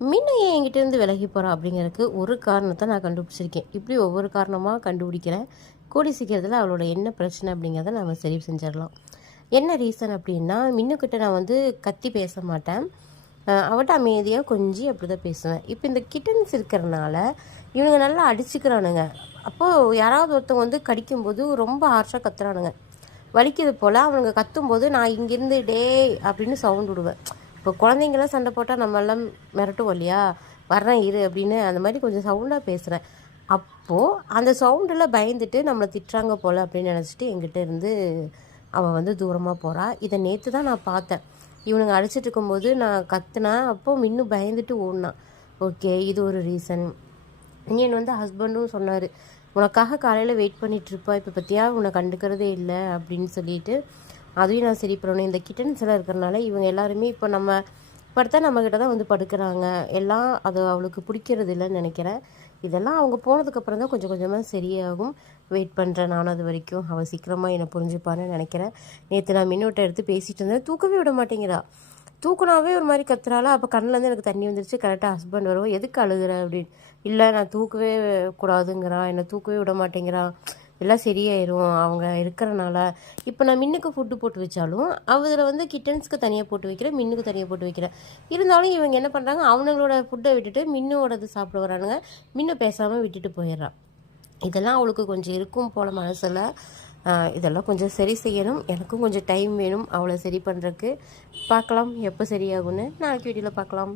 மின்னு ஏன் என்கிட்டேருந்து விலகி போகிறா அப்படிங்கிறதுக்கு ஒரு காரணத்தை நான் கண்டுபிடிச்சிருக்கேன். இப்படி ஒவ்வொரு காரணமாக கண்டுபிடிக்கிறேன். கூடி சீக்கிரத்தில் அவளோட என்ன பிரச்சனை அப்படிங்கிறத நம்ம சரி செஞ்சிடலாம். என்ன ரீசன் அப்படின்னா, மின்னுக்கிட்ட நான் வந்து கத்தி பேச மாட்டேன். அவட்ட அமைதியாக கொஞ்சம் அப்படி தான் பேசுவேன். இப்போ இந்த கிட்டன்ஸ் இருக்கிறனால இவனுங்க நல்லா அடிச்சுக்கிறானுங்க. அப்போது யாராவது ஒருத்தவங்க வந்து கடிக்கும்போது ரொம்ப ஹார்ஷாக கத்துறானுங்க. வலிக்குது போல் அவனுங்க கத்தும்போது நான் இங்கேருந்து டே அப்படின்னு சவுண்ட் விடுவேன். இப்போ குழந்தைங்களாம் சண்டை போட்டால் நம்மெல்லாம் மிரட்டுவோம் இல்லையா, வர்றேன் இரு அப்படின்னு அந்த மாதிரி கொஞ்சம் சவுண்டாக பேசுகிறேன். அப்போது அந்த சவுண்டில் பயந்துட்டு நம்மளை திட்டுறாங்க போல் அப்படின்னு நினச்சிட்டு என்கிட்ட இருந்து அவள் வந்து தூரமாக போகிறா. இதை நேற்று தான் நான் பார்த்தேன். இவனுங்க அடிச்சிட்டு இருக்கும்போது நான் கத்துனேன். அப்போது மின்னு பயந்துட்டு ஓடினான். ஓகே, இது ஒரு ரீசன். என் வந்து ஹஸ்பண்டும் சொன்னார், உனக்காக காலையில் வெயிட் பண்ணிகிட்ருப்பா, இப்போ பற்றியா உன்னை கண்டுக்கிறதே இல்லை அப்படின்னு சொல்லிட்டு அதையும் நான் சரி பண்ணணும். இந்த கிட்டன்ஸ் எல்லாம் இருக்கிறனால இவங்க எல்லாருமே இப்போ நம்ம படுத்தா நம்மக்கிட்ட தான் வந்து படுக்கிறாங்க. எல்லாம் அது அவளுக்கு பிடிக்கிறது இல்லைன்னு நினைக்கிறேன். இதெல்லாம் அவங்க போனதுக்கப்புறம் தான் கொஞ்சம் கொஞ்சமாக சரியாகும். வெயிட் பண்ணுறேன் நானும் அது வரைக்கும். அவள் சீக்கிரமாக என்னை புரிஞ்சுப்பான்னு நினைக்கிறேன். நேற்று நான் மின்னோட்டை எடுத்து பேசிகிட்டு இருந்தேன். தூக்கவே விட மாட்டேங்கிறா. தூக்குனாவே ஒரு மாதிரி கத்துறாளா. அப்போ கண்ணிலேருந்து எனக்கு தண்ணி வந்துருச்சு. கரெக்டாக ஹஸ்பண்ட் வருவோம், எதுக்கு அழுகிற அப்படின்னு. இல்லை நான் தூக்கவே கூடாதுங்கிறான், என்னை தூக்கவே விட மாட்டேங்கிறான், எல்லாம் சரியாயிரும் அவங்க இருக்கிறனால. இப்போ நான் மின்னுக்கு ஃபுட்டு போட்டு வச்சாலும் அதில் வந்து கிட்டன்ஸ்க்கு தனியாக போட்டு வைக்கிறேன், மின்னுக்கு தனியாக போட்டு வைக்கிறேன். இருந்தாலும் இவங்க என்ன பண்ணுறாங்க, அவங்களோட ஃபுட்டை விட்டுட்டு மின்னோடது சாப்பிட வரானுங்க. மின்னு பேசாமல் விட்டுட்டு போயிடுறான். இதெல்லாம் அவளுக்கு கொஞ்சம் இருக்கும் போல் மனசில். இதெல்லாம் கொஞ்சம் சரி செய்யணும். எனக்கும் கொஞ்சம் டைம் வேணும் அவளை சரி பண்ணுறதுக்கு. பார்க்கலாம் எப்போ சரியாகும்னு. நாளைக்கு வீடியோவில் பார்க்கலாம்.